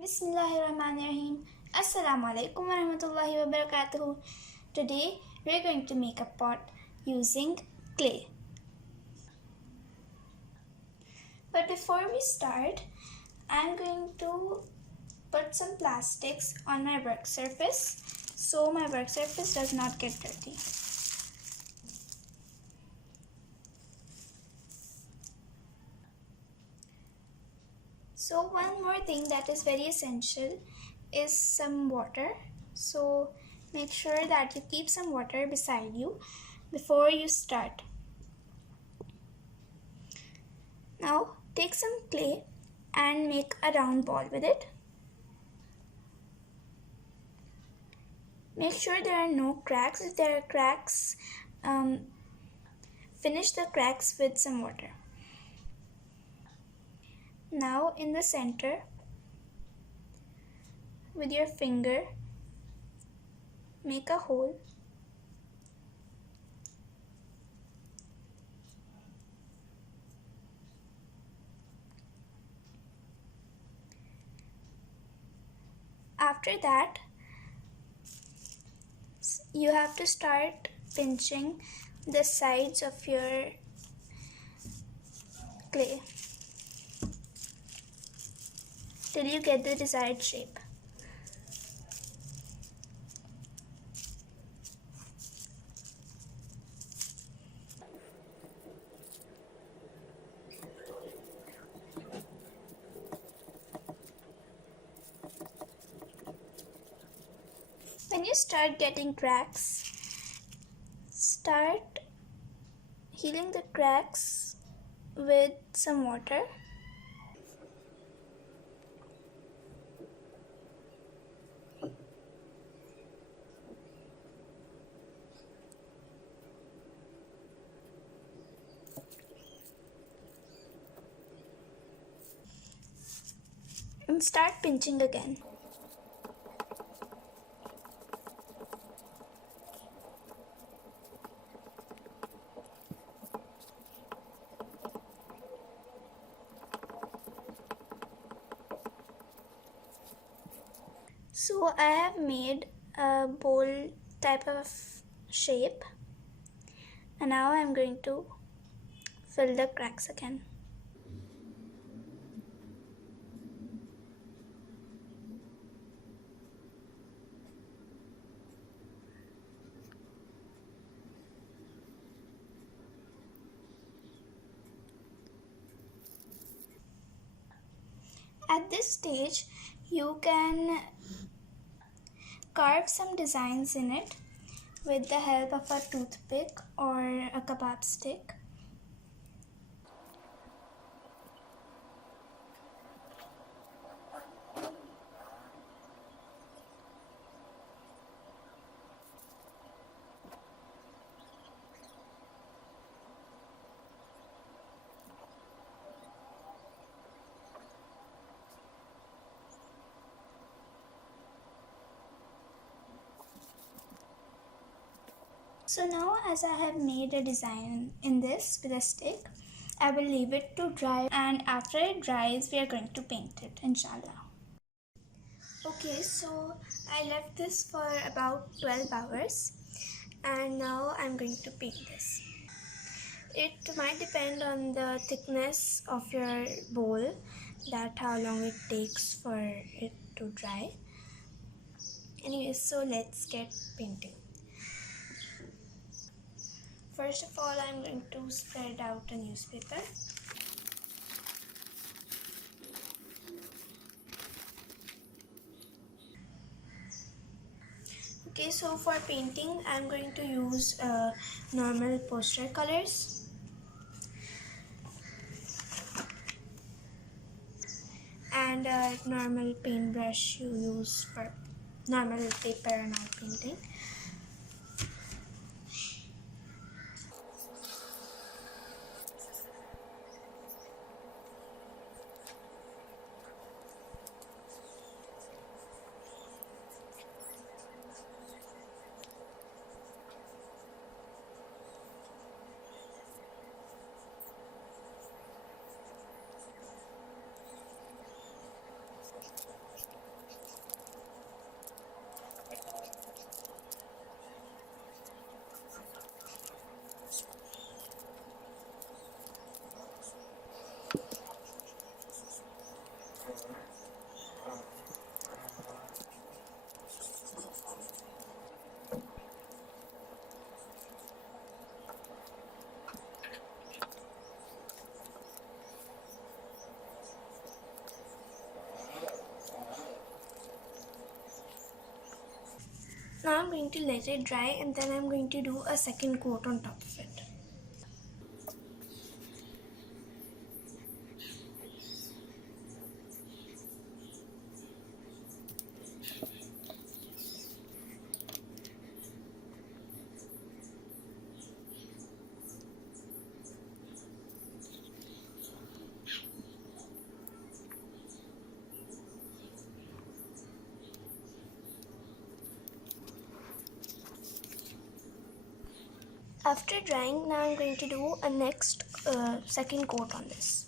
Bismillahirrahmanirrahim. Assalamu alaikum warahmatullahi wabarakatuh. Today we are going to make a pot using clay. But before we start, I am going to put some plastics on my work surface so my work surface does not get dirty. So one more thing that is very essential is some water. So make sure that you keep some water beside you before you start. Now take some clay and make a round ball with it. Make sure there are no cracks. If there are cracks, finish the cracks with some water. Now in the center, with your finger, make a hole. After that, you have to start pinching the sides of your clay till you get the desired shape. When you start getting cracks, start healing the cracks with some water. And start pinching again. So I have made a bowl type of shape, and now I'm going to fill the cracks again. At this stage, you can carve some designs in it with the help of a toothpick or a kebab stick. So now, as I have made a design in this with a stick, I will leave it to dry, and after it dries we are going to paint it, inshallah. Okay, so I left this for about 12 hours and now I'm going to paint this. It might depend on the thickness of your bowl, that how long it takes for it to dry. Anyway, so let's get painting. First of all, I'm going to spread out a newspaper. Okay, so for painting, I'm going to use normal poster colors. And a normal paintbrush you use for normal paper and oil painting. Now I'm going to let it dry and then I'm going to do a second coat on top of it. After drying, now I'm going to do a next second coat on this.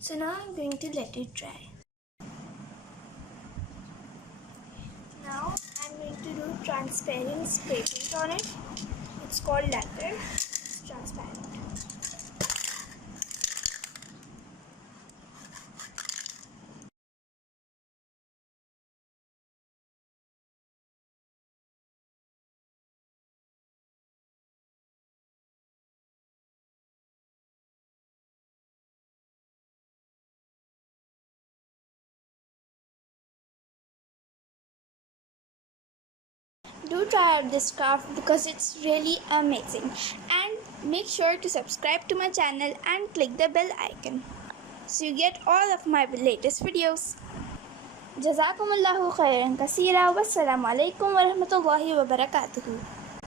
So now I'm going to let it dry. Now I'm going to do transparent spray paint on it. It's called Lugtte. It's transparent. Do try out this craft because it's really amazing, and make sure to subscribe to my channel and click the bell icon so you get all of my latest videos. Jazakumullahu khairan kaseera. Wassalamu alaikum wa rahmatullahi wa barakatuhu.